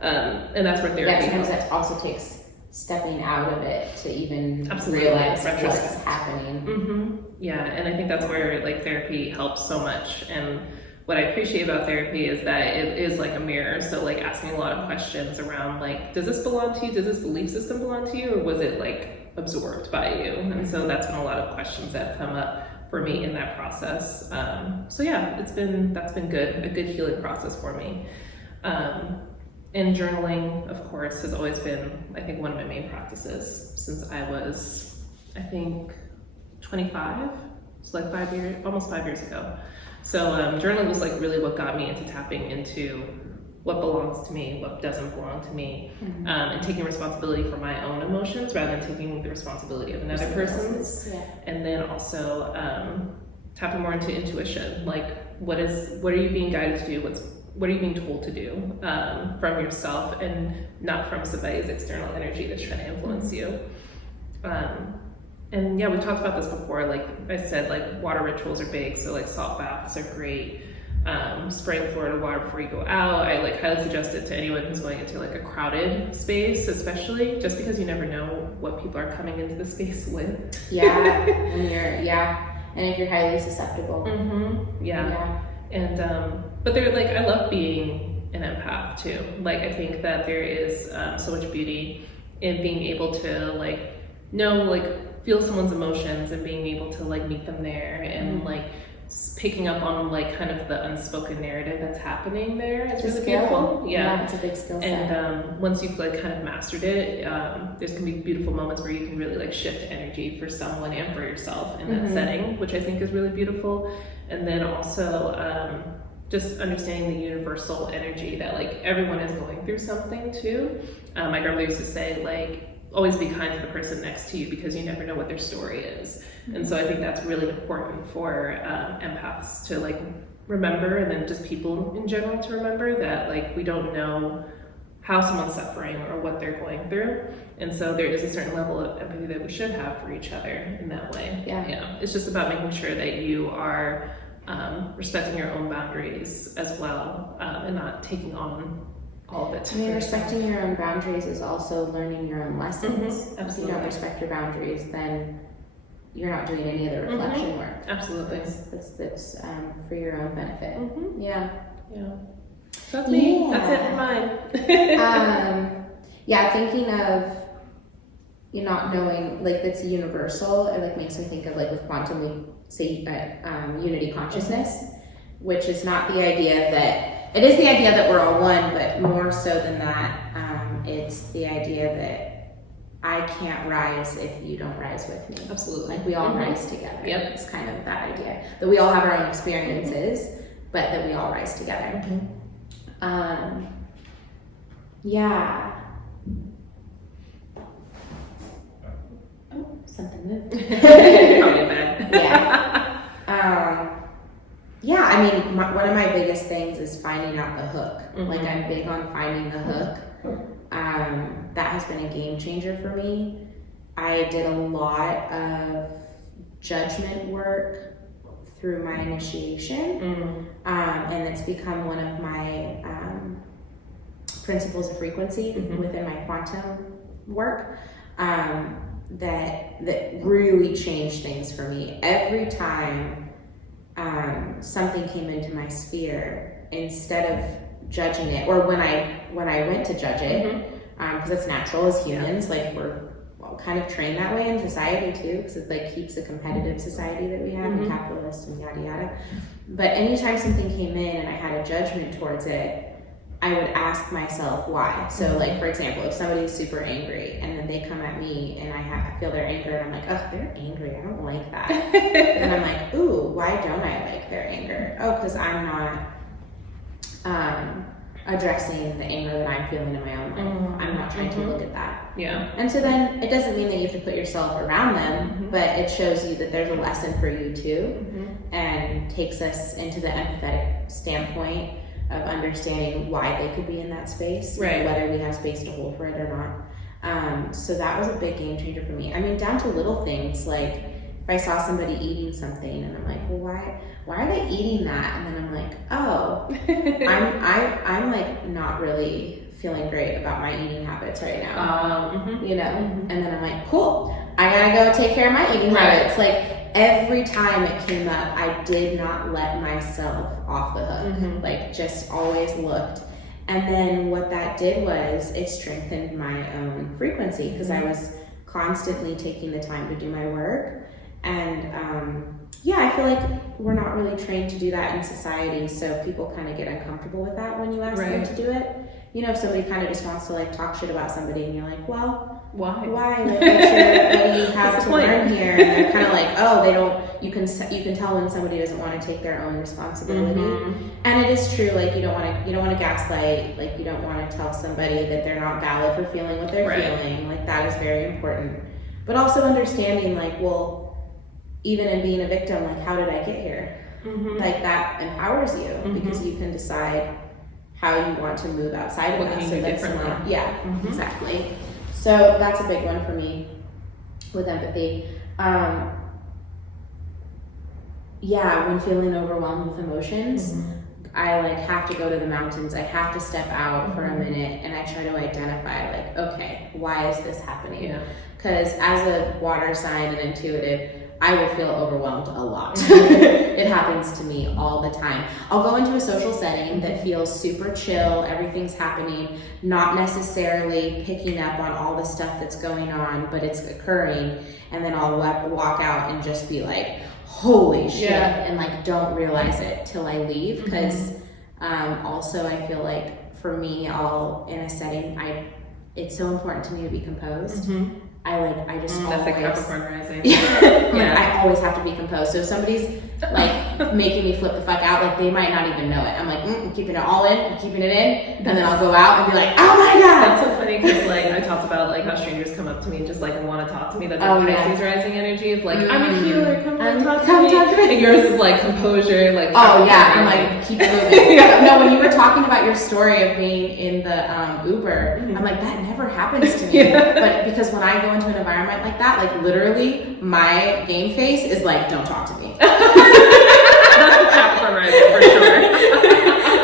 And that's where therapy. Sometimes that also takes stepping out of it to even realize what's happening. Yeah, and I think that's where like therapy helps so much. And what I appreciate about therapy is that it is like a mirror. So like asking a lot of questions around like, does this belong to you? Does this belief system belong to you? Or was it like absorbed by you? And so that's been a lot of questions that have come up for me in that process. So yeah, that's been good, a good healing process for me. And journaling, of course, has always been, I think, one of my main practices since I was, I think, 25. So like almost 5 years ago. So journaling was like really what got me into tapping into what belongs to me, what doesn't belong to me, and taking responsibility for my own emotions rather than taking the responsibility of another person's. And then also tapping more into intuition. Like, what are you being guided to do? What are you being told to do from yourself, and not from somebody's external energy that's trying to influence you. And yeah, we talked about this before. Like I said, like water rituals are big, so like salt baths are great. Spraying Florida water before you go out. I like highly suggest it to anyone who's going into like a crowded space, especially just because you never know what people are coming into the space with. Yeah, and if you're highly susceptible. Yeah. And but they're like, I love being an empath too. Like I think that there is so much beauty in being able to like know, like feel someone's emotions and being able to like meet them there and like picking up on like kind of the unspoken narrative that's happening there. It's really beautiful. Yeah, it's a big skill set. And once you've like kind of mastered it, there's gonna be beautiful moments where you can really like shift energy for someone and for yourself in that setting, which I think is really beautiful. And then also just understanding the universal energy that like everyone is going through something too. My grandmother used to say like, always be kind to the person next to you because you never know what their story is. And so I think that's really important for empaths to like remember, and then just people in general to remember that like we don't know how someone's suffering or what they're going through. And so there is a certain level of empathy that we should have for each other in that way. Yeah. It's just about making sure that you are respecting your own boundaries as well, and not taking on all of it. I mean, respecting your own boundaries is also learning your own lessons. If you don't respect your boundaries, then you're not doing any of the reflection work. Absolutely. That's for your own benefit. Yeah. That's me. That's it for mine. Thinking of you not knowing, like that's universal. It like makes me think of like with quantum, we say unity consciousness, which is not the idea that. It is the idea that we're all one, but more so than that, it's the idea that I can't rise if you don't rise with me. Absolutely. Like we all rise together. Yep. It's kind of that idea. That we all have our own experiences, but that we all rise together. Yeah. Oh, something moved. Probably bad. Yeah, I mean, one of my biggest things is finding out the hook. Like, I'm big on finding the hook. That has been a game changer for me. I did a lot of judgment work through my initiation, and it's become one of my principles of frequency within my quantum work that really changed things for me. Every time something came into my sphere, instead of judging it, or when I went to judge it, because it's natural as humans, like we're kind of trained that way in society too, because it like keeps a competitive society that we have, and capitalist and yada yada. But anytime something came in and I had a judgment towards it, I would ask myself why. So like, for example, if somebody's super angry and then they come at me and I feel their anger and I'm like, oh, they're angry, I don't like that. And I'm like, ooh, why don't I like their anger? Oh, because I'm not addressing the anger that I'm feeling in my own life. I'm not trying to look at that. Yeah. And so then it doesn't mean that you have to put yourself around them, but it shows you that there's a lesson for you too, and takes us into the empathetic standpoint of understanding why they could be in that space, whether we have space to hold for it or not. So that was a big game changer for me. I mean, down to little things, like if I saw somebody eating something and I'm like, well, why are they eating that? And then I'm like, oh, I'm like not really feeling great about my eating habits right now, you know? And then I'm like, cool, I gotta go take care of my eating habits. Like, every time it came up, I did not let myself off the hook. Like, just always looked. And then what that did was it strengthened my own frequency, because I was constantly taking the time to do my work. And I feel like we're not really trained to do that in society, so people kind of get uncomfortable with that when you ask them to do it. You know, if somebody kind of just wants to like talk shit about somebody and you're like, well, why? Like, what do you have to learn here? And they're kind of like, oh, they don't. You can tell when somebody doesn't want to take their own responsibility. And it is true. Like, you don't want to gaslight. Like, you don't want to tell somebody that they're not valid for feeling what they're feeling. Like, that is very important. But also understanding, like, well, even in being a victim, like, how did I get here? Like, that empowers you because you can decide how you want to move outside of that. So that's exactly. So that's a big one for me with empathy. When feeling overwhelmed with emotions, I like have to go to the mountains. I have to step out for a minute and I try to identify, like, okay, why is this happening? Because as a water sign and intuitive, I will feel overwhelmed a lot. It happens to me all the time. I'll go into a social setting that feels super chill, everything's happening, not necessarily picking up on all the stuff that's going on, but it's occurring, and then I'll walk out and just be like, holy shit, and like don't realize it till I leave. Because also I feel like for me, I'll in a setting, it's so important to me to be composed. I just that's like Capricorn rising. I always have to be composed. So if somebody's like making me flip the fuck out, like they might not even know it. I'm like, I'm keeping it all in, I'm keeping it in, and then I'll go out and be like, oh my god. That's so funny because like I talked about like how strangers come up to me and just like want to talk to me. That's like Pisces rising energy of like I'm a healer, come talk to me. And yours is like composure, like I'm like keep it moving. No, when you were talking about your story of being in the Uber, I'm like that never happens to me. But because when I go into an environment like that, like literally my game face is like, don't talk to me. That's the Capricorn rising for sure.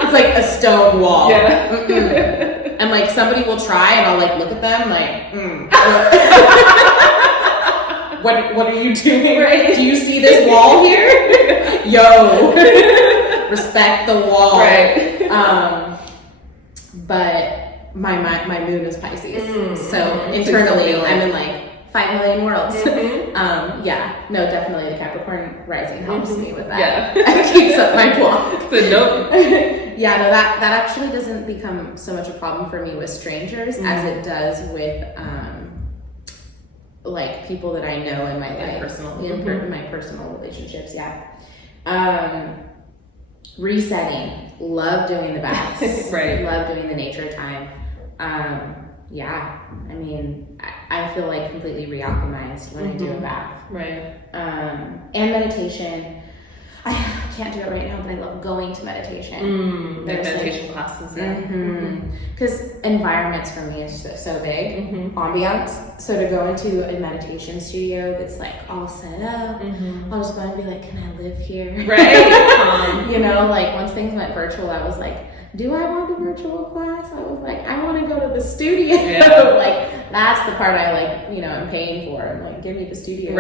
It's like a stone wall. And like somebody will try and I'll like look at them like, what are you doing? Do you see this wall here? Yo, respect the wall. But my moon is Pisces, so internally I'm in like 5 million worlds. Definitely the Capricorn rising helps me with that. It keeps up my block. So that actually doesn't become so much a problem for me with strangers as it does with like people that I know in my life, in my personal relationships. Resetting, love doing the baths, love doing the nature time. I mean, I feel like completely re-alchemized when I do a bath. And meditation. I can't do it right now, but I love going to meditation. There's meditation classes. Because environments for me is so big. Ambiance. So to go into a meditation studio that's like all set up, I'll just go and be like, can I live here? You know, like once things went virtual, I was like, do I want the virtual class? I was like, I want to go to the studio. Like that's the part I like, you know, I'm paying for. I'm like, give me the studio.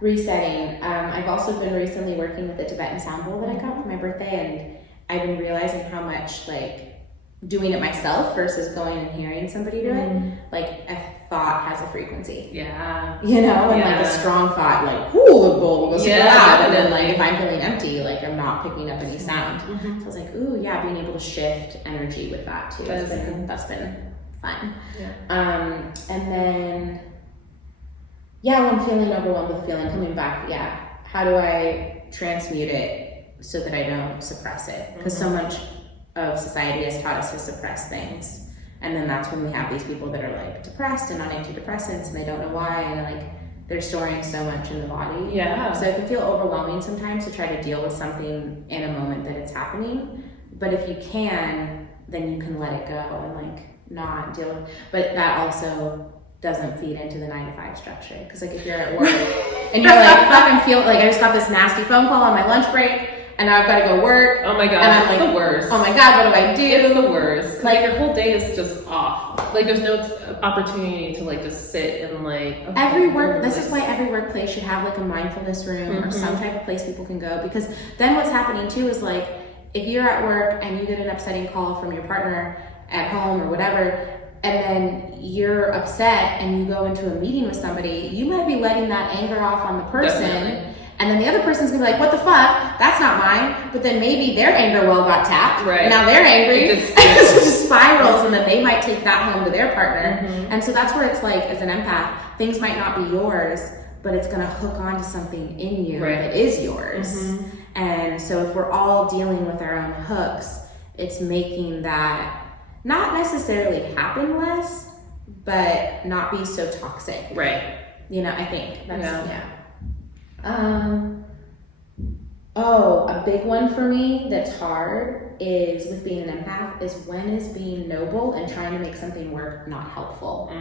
Resetting. I've also been recently working with the Tibetan sound bowl that I got for my birthday, and I've been realizing how much like doing it myself versus going and hearing somebody do it, like a thought has a frequency. You know, and like a strong thought, like, ooh, the bowl was super loud. And then like if I'm feeling empty, like I'm not picking up any sound. So I was like, ooh, being able to shift energy with that too. That's been fun. And then when I'm feeling overwhelmed with a feeling, coming back, how do I transmute it so that I don't suppress it? Because so much of society has taught us to suppress things, and then that's when we have these people that are like depressed and on antidepressants and they don't know why, and like they're storing so much in the body. So it can feel overwhelming sometimes to try to deal with something in a moment that it's happening, but if you can, then you can let it go and like not deal with. But that also doesn't feed into the 9-to-5 structure, because like if you're at work and you're like, fuck, I feel like I just got this nasty phone call on my lunch break and now I've got to go work. Oh my god, and I'm it's like, the worst. Oh my god, what do I do? It's the worst. Like your whole day is just off. Like there's no opportunity to like just sit and like this is why every workplace should have like a mindfulness room or some type of place people can go, because then what's happening too is like if you're at work and you get an upsetting call from your partner at home or whatever, and then you're upset and you go into a meeting with somebody, you might be letting that anger off on the person. And then the other person's gonna be like, what the fuck? That's not mine. But then maybe their anger well got tapped. And now they're angry. It just spirals, and then they might take that home to their partner. And so that's where it's like, as an empath, things might not be yours, but it's gonna hook onto something in you that is yours. And so if we're all dealing with our own hooks, it's making that not necessarily happen less, but not be so toxic. Right. You know, I think that's, Oh, a big one for me that's hard is with being an empath is when is being noble and trying to make something work not helpful.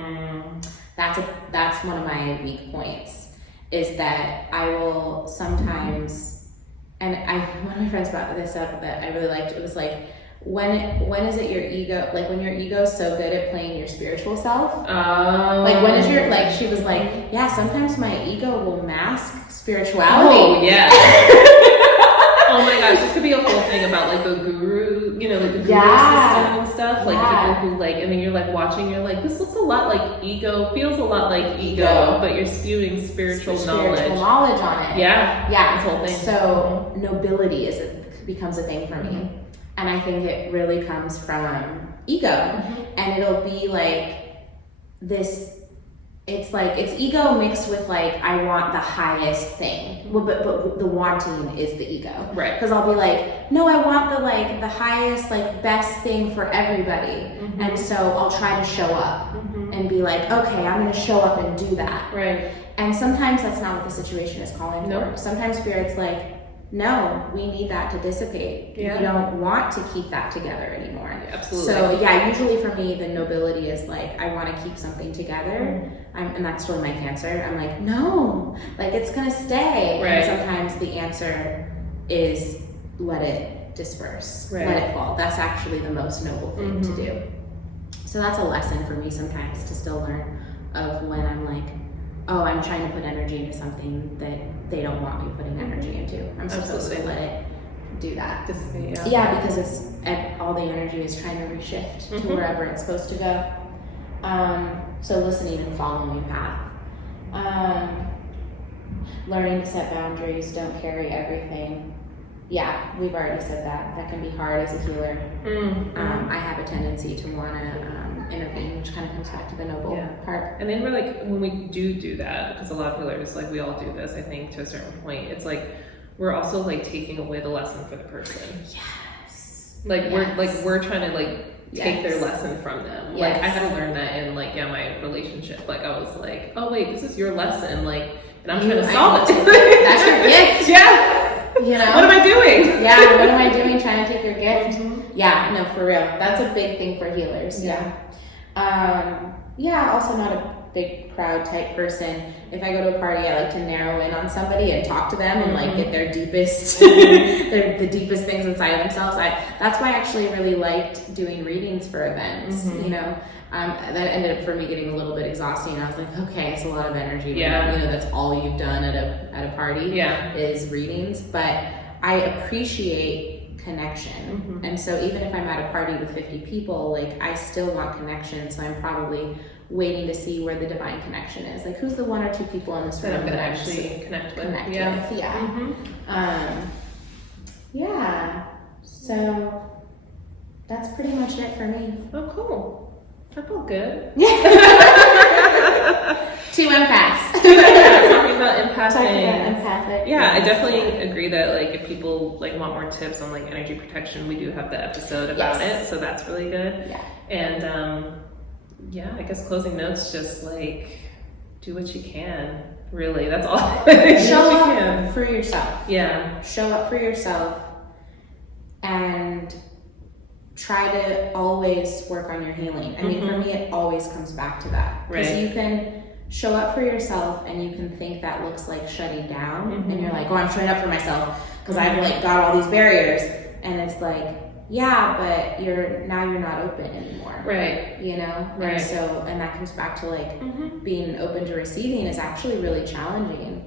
That's one of my weak points, is that I will sometimes, and one of my friends brought this up that I really liked. It was like, when is it your ego, like when your ego's so good at playing your spiritual self? Like when is your, like, she was like, yeah, sometimes my ego will mask spirituality. Oh, yeah. Oh my gosh, this could be a whole thing about like the guru, you know, like the guru system and stuff. Like people who like, and then you're like watching, you're like, this looks a lot like ego, feels a lot like ego, but you're spewing spiritual knowledge on it. Yeah. Yeah. This whole thing. So nobility becomes a thing for me. And I think it really comes from ego. And it'll be like this, it's ego mixed with like, I want the highest thing. But the wanting is the ego. Right. Because I'll be like, no, I want the highest, like best thing for everybody. And so I'll try to show up and be like, okay, I'm going to show up and do that. Right. And sometimes that's not what the situation is calling for. Sometimes Spirit's like, no, we need that to dissipate. We don't want to keep that together anymore. Absolutely. So yeah, usually for me, the nobility is like, I want to keep something together. And that's totally my Cancer. I'm like, no, like it's going to stay. Right. And sometimes the answer is let it disperse, let it fall. That's actually the most noble thing to do. So that's a lesson for me sometimes to still learn of when I'm like, oh, I'm trying to put energy into something that they don't want me putting energy into. I'm supposed to let it do that. Dissipate, yeah, because it's all the energy is trying to reshift to wherever it's supposed to go. So listening and following path. Learning to set boundaries, don't carry everything. Yeah, we've already said that. That can be hard as a healer. I have a tendency to want to intervene, which kind of comes back to the noble part. And then we're like, when we do that, because a lot of healers, like we all do this, I think to a certain point, it's like, we're also like taking away the lesson for the person. Yes. Like we're trying to like take their lesson from them. Like I had to learn that in like, my relationship. Like I was like, oh wait, this is your lesson. Like, and I'm trying to solve it. That's your gift. You know? What am I doing? Yeah, what am I doing trying to take your gift? Yeah, no, for real. That's a big thing for healers. Also not a big crowd type person. If I go to a party, I like to narrow in on somebody and talk to them and like get their deepest, the deepest things inside of themselves. That's why I actually really liked doing readings for events. You know, that ended up for me getting a little bit exhausting. I was like, okay, it's a lot of energy. You know, that's all you've done at a party is readings. But I appreciate connection. And so even if I'm at a party with 50 people, like I still want connection. So I'm probably waiting to see where the divine connection is. Like who's the one or two people in this room that I'm gonna that actually connect with. So that's pretty much it for me. Oh, cool. I feel good. Two empaths. Talking about empathing. Empathic. Yeah, I definitely agree that like if people like want more tips on like energy protection, we do have the episode about it, so that's really good. Yeah. And I guess closing notes, just like do what you can. Really, that's all. Show up for yourself. Yeah. Show up for yourself and try to always work on your healing. I mean, for me, it always comes back to that. Because you can show up for yourself and you can think that looks like shutting down. And you're like, oh, I'm showing up for myself because I've like got all these barriers. And it's like, yeah, but you're not open anymore. Right. You know? Right. And that comes back to like being open to receiving is actually really challenging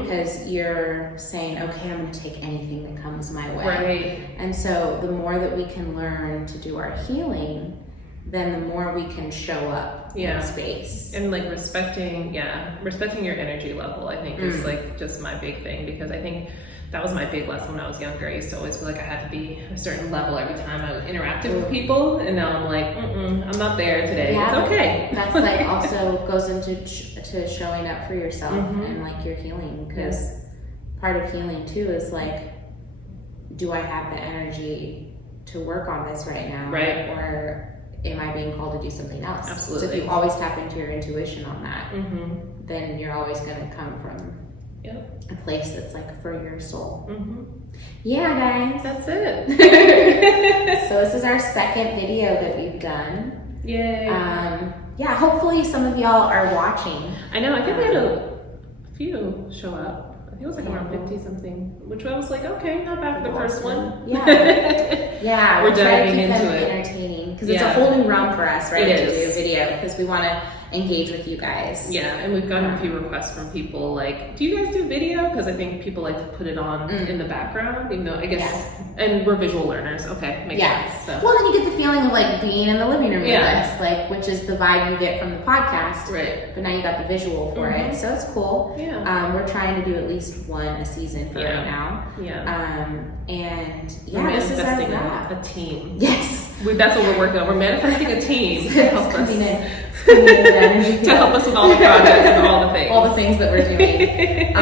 because you're saying, okay, I'm going to take anything that comes my way. Right. And so the more that we can learn to do our healing, then the more we can show up in space. And like respecting your energy level, I think is like just my big thing, because I think that was my big lesson when I was younger. I used to always feel like I had to be a certain level every time I interacted with people, and now I'm like, I'm not there today. It's okay. That's like also goes into to showing up for yourself and like your healing, because part of healing too is like, do I have the energy to work on this right now? Right. Or am I being called to do something else? Absolutely. So if you always tap into your intuition on that, Mm-hmm. then you're always going to come from Yep. a place that's like for your soul. Mm-hmm. Yeah, guys. That's it. So this is our second video that we've done. Yay. Yeah, hopefully some of y'all are watching. I know, I think we had a few show up. I think it was like around 50 something, which I was like, okay, not bad for the first one. Yeah. Yeah, We're trying to diving keep into them it. entertaining because it's a Yeah. whole new realm for us, right? It to is. do a video because we want to engage with you guys. Yeah, and we've gotten a few requests from people like, do you guys do video? Because I think people like to put it on in the background, even though I guess, and we're visual learners. Okay, makes sense. So. Well, then you get the feeling of like being in the living room with Yeah. us, like which is the vibe you get from the podcast. Right. But now you got the visual for it, so it's cool. Yeah. We're trying to do at least one a season for right now. Yeah. And We're this is our manifesting wrap. a team. Yes. That's what we're working on. We're manifesting a team to help us. Coming in. To help us with all the projects and all the things. All the things that we're doing.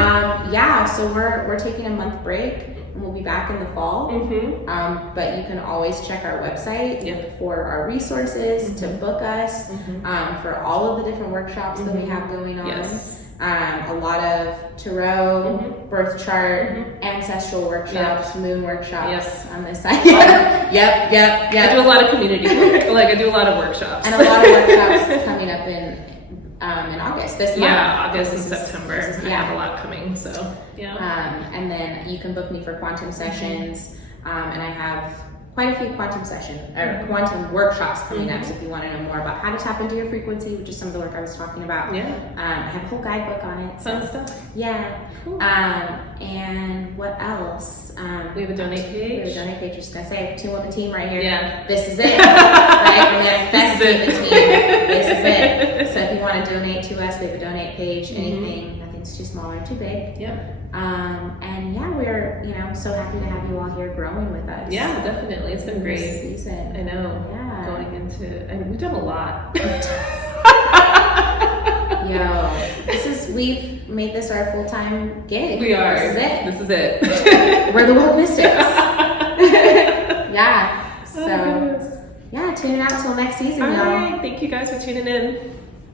Yeah, so we're taking a month break and we'll be back in the fall. Mm-hmm. But you can always check our website for our resources, to book us, for all of the different workshops that we have going on. Yes. A lot of tarot, birth chart, ancestral workshops, moon workshops on this side. Yep. I do a lot of community work. Like I do a lot of workshops. And a lot of workshops coming up in August, this month. Yeah, August and September. I yeah. have a lot coming, so yeah. And then you can book me for quantum sessions, and I have quite a few quantum quantum workshops coming up. So if you want to know more about how to tap into your frequency, which is some of the work I was talking about, Yeah. I have a whole guidebook on it. Fun stuff. Yeah. Cool. And what else? We have a donate page. We have a donate page. Just gonna say, 2 on the team right here. Yeah. This is it. Right? We're manifesting the This team. is it. This is it. So if you want to donate to us, we have a donate page. Anything, nothing's too small or too big. Yep. And yeah, we're so happy to have you all here growing with us. Yeah, definitely. It's been This great. season. I know. Yeah. Going into, and we've done a lot. We've made this our full-time gig. We are. This is it. This is it. We're the Woke Mystics. Yeah. So, Oh, yeah, tune in out till next season, all y'all. right. Thank you guys for tuning in.